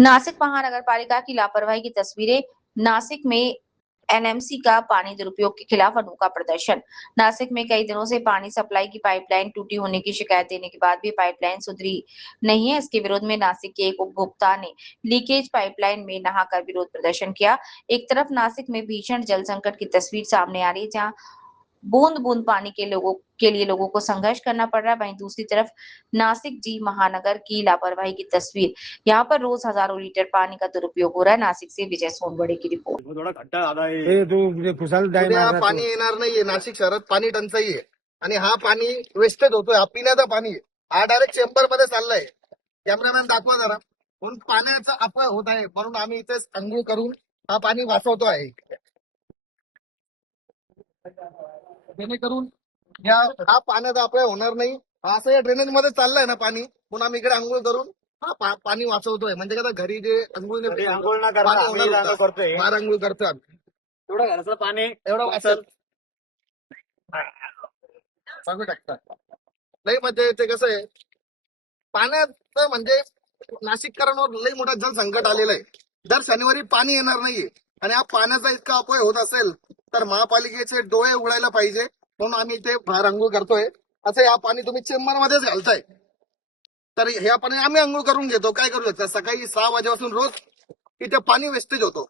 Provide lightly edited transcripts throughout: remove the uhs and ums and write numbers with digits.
नासिक महानगर पालिका की लापरवाही की तस्वीरें। नासिक में एनएमसी का पानी दुरुपयोग के खिलाफ अनोखा प्रदर्शन। नासिक में कई दिनों से पानी सप्लाई की पाइपलाइन टूटी होने की शिकायत देने के बाद भी पाइपलाइन सुधरी नहीं है। इसके विरोध में नासिक के एक उपभोक्ता ने लीकेज पाइपलाइन में नहाकर विरोध प्रदर्शन किया। एक तरफ नासिक में भीषण जल संकट की तस्वीर सामने आ रही है, जहां बूंद बूंद पानी के लिए लोगों को संघर्ष करना पड़ रहा है। वहीं दूसरी तरफ नासिक जी महानगर की लापरवाही की तस्वीर। यहाँ पर रोज हजारों लीटर पानी का दुरुपयोग हो रहा है। नासिक से विजय सोनवड़े की रिपोर्ट। थोडा खड्डा झाला आहे। उद्या पाणी येणार नाहीये, नाशिक शहरात पाणी टंचाई आहे आणि हा पाणी वेस्टेज होतोय. हा पिण्याचा पाणी आहे, हा डायरेक्ट चेंबर मध्ये चाललाय. कॅमेरामॅन दाखवा जरा. म्हणून पाण्याचा अपव्यय होत आहे, म्हणून आम्ही इथेच अंघोळ करून हा पाणी वाचवतो आहे, जेणेकरून हा पाण्याचा अपव्यय होणार नाही. असं या ड्रेनेज मध्ये चाललंय ना पाणी, म्हणून आम्ही इकडे अंघोळ करून हा पाणी वाचवतोय. म्हणजे का घरी जे अंघोळ अंघोळ न करता करतोय, बाहेर अंघोळ करतो आम्ही. एवढं घराचं पाणी एवढं वाचल सांगू टाकतात. लई मजा येते. कसं आहे, पाण्याचं म्हणजे नाशिककरांवर लई मोठा जल संकट आलेलं आहे. दर शनिवारी पाणी येणार नाहीये आणि हा पाण्याचा इतका अपव्यय होत असेल तर महापालिकेचे डोळे उघडायला पाहिजे. म्हणून आम्ही इथे बाहेर अंघोळ करतोय. असं या पाणी तुम्ही चेंबर मध्येच घालताय, तर ह्या पाणी आम्ही अंघोळ करून घेतो. काय करू शकता, सकाळी 6 वाजेपासून रोज इथे पाणी वेस्टेज होतो.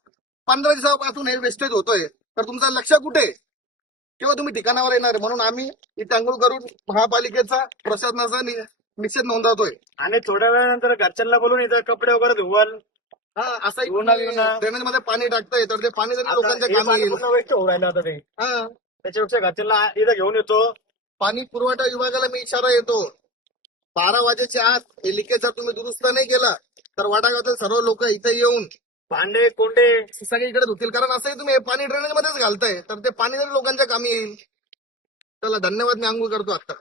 15 दिवसापासून हे वेस्टेज होतोय, तर तुमचं लक्ष कुठे, किंवा तुम्ही ठिकाणावर येणार. म्हणून आम्ही इथे अंघोळ करून महापालिकेचा प्रशासनाचा निषेध नोंदवतोय. आणि थोड्या वेळानंतर घरच्यांना बोलून इथं कपडे वगैरे धुवाल. हा, असं ड्रेनेज मध्ये पाणी टाकतंय, तर ते पाणी जरी लोकांच्या कामी येईल. वेस्ट होऊ राहिलं आता ते. हा, त्याच्यापेक्षा घरच्यांना इथं घेऊन येतो. पाणी पुरवठा विभागाला मी इशारा येतो, 12 वाजेच्या आत हे लिकेज जर तुम्ही दुरुस्त नाही केला तर वाडागावातील सर्व लोक इथे येऊन भांडे कोंडे सगळे इकडे धुतील. कारण असंही तुम्ही हे पाणी ड्रेनेज मध्येच घालताय, तर ते पाणी जरी लोकांच्या कामी येईल. चला, धन्यवाद. मी अंघोळ करतो आता.